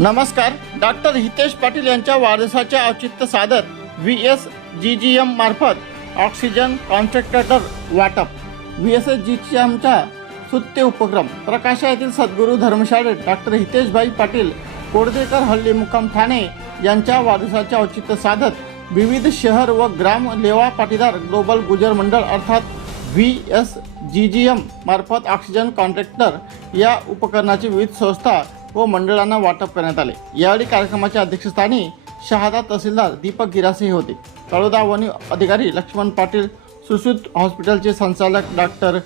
नमस्कार डॉक्टर हितेश पाटील यांच्या वाढदिवसाचे औचित्य साधत V S G G M मार्फत ऑक्सिजन कॉन्ट्रॅक्टर वाटप. V S S G G एमचा सुत्य उपक्रम. प्रकाशा येथील सद्गुरू धर्मशाळेत डॉक्टर हितेशभाई पाटील कोडदेकर हल्ली मुक्काम ठाणे यांच्या वाढदिवसाचे औचित्य साधत विविध शहर व ग्राम लेवा पाटीदार ग्लोबल गुजर मंडळ अर्थात V S G G M मार्फत ऑक्सिजन कॉन्ट्रॅक्टर या उपकरणाची विविध संस्था व मंडळांना वाटप करण्यात आले. यावेळी कार्यक्रमाच्या अध्यक्षस्थानी शहादा तहसीलदार दीपक गिरासे हे होते. तळोदा वनी अधिकारी लक्ष्मण पाटील सुश्रुत हॉस्पिटलचे संचालक doctor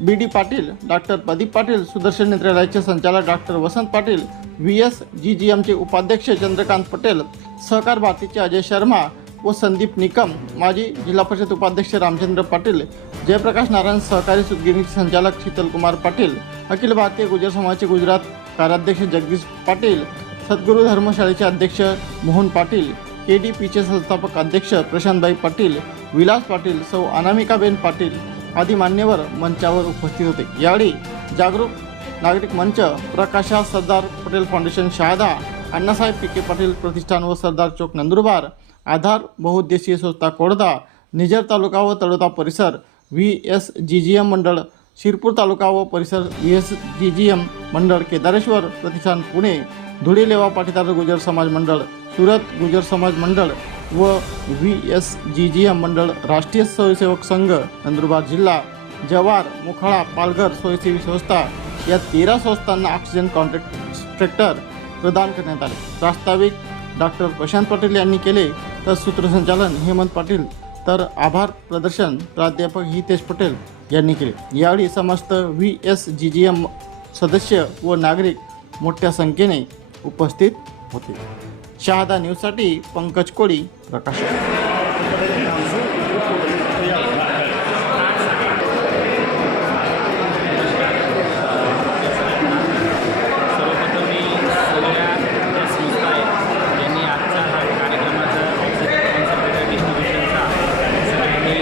B D Patil doctor Pradeep Patil Sudarshan नेत्रालयाचे संचालक doctor Vasant Patil V S G G एमचे उपाध्यक्ष चंद्रकांत पटेल सहकार भारतीचे अजय शर्मा व संदीप निकम माजी जिल्हा परिषद उपाध्यक्ष रामचंद्र पाटील जयप्रकाश नारायण सहकारी सुदगिरणी संचालक शीतलकुमार पाटील अखिल भारतीय गुजर समाजाचे गुजरात कार्याध्यक्ष जगदीश पाटील सद्गुरू धर्मशाळेचे अध्यक्ष मोहन पाटील के डी पीचे संस्थापक अध्यक्ष प्रशांतभाई पाटील विलास पाटील सौ अनामिकाबेन पाटील आदी मान्यवर मंचावर उपस्थित होते यावेळी जागरूक नागरिक मंच Prakasha Sardar Patel foundation Shahada Annasaheb P K Patil प्रतिष्ठान व सरदार चौक नंदुरबार आधार बहुउद्देशीय संस्था कोडदा निजर तालुका व तळोदा परिसर V S G G M मंडळ शिरपूर तालुका व परिसर V S G G M मंडळ केदारेश्वर प्रतिष्ठान पुणे धुळे लेवा पाटीदार गुजर समाज मंडळ सुरत गुजर समाज मंडळ व V S G G M मंडळ राष्ट्रीय स्वयंसेवक संघ नंदुरबार जिल्हा जवार मोखाळा पालघर स्वयंसेवी संस्था या तेरा संस्थांना ऑक्सिजन कॉन्ट्रॅक्टर प्रदान करण्यात आले. प्रास्ताविक डॉक्टर प्रशांत पाटील यांनी केले तर सूत्रसंचालन हेमंत पाटील. तर आभार प्रदर्शन प्राध्यापक हितेश पटेल. यांनी केले यावेळी समस्त V S G G M सदस्य व नागरिक मोठ्या संख्येने उपस्थित होते. शहादा न्यूजसाठी पंकज कोळी प्रकाश सर्वप्रथम मी सगळ्या ज्या संस्था आहेत यांनी आजचा हा कार्यक्रमाचा ऑक्सिजन कॉन्सन्ट्रेटर डिस्ट्रीब्युशनचा सगळ्यांनी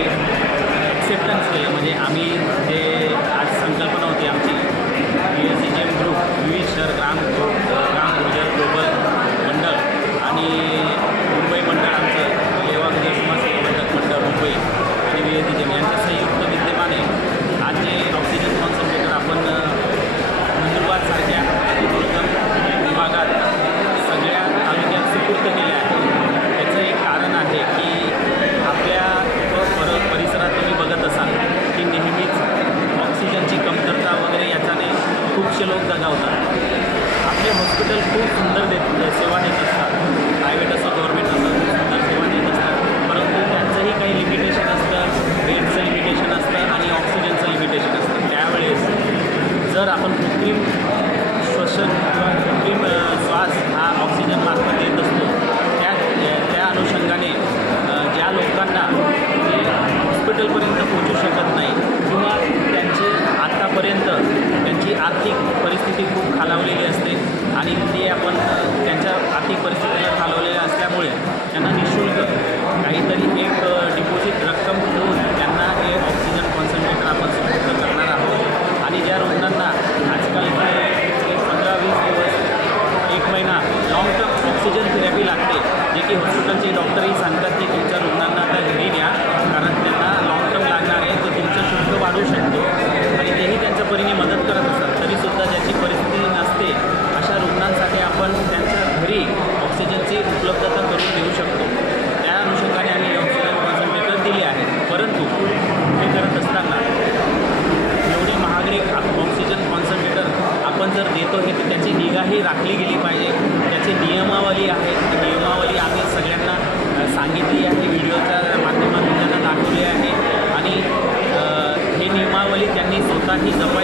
ॲक्सेप्टन्स केलं ही राखली गेली पाहिजे. त्याची नियमावली आहे. ती नियमावली आम्ही सगळ्यांना सांगितली आहे. व्हिडिओच्या माध्यमातून त्यांना दाखवली आहे. आणि हे नियमावली त्यांनी स्वतःही जपायची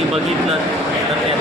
ni Bagidlat at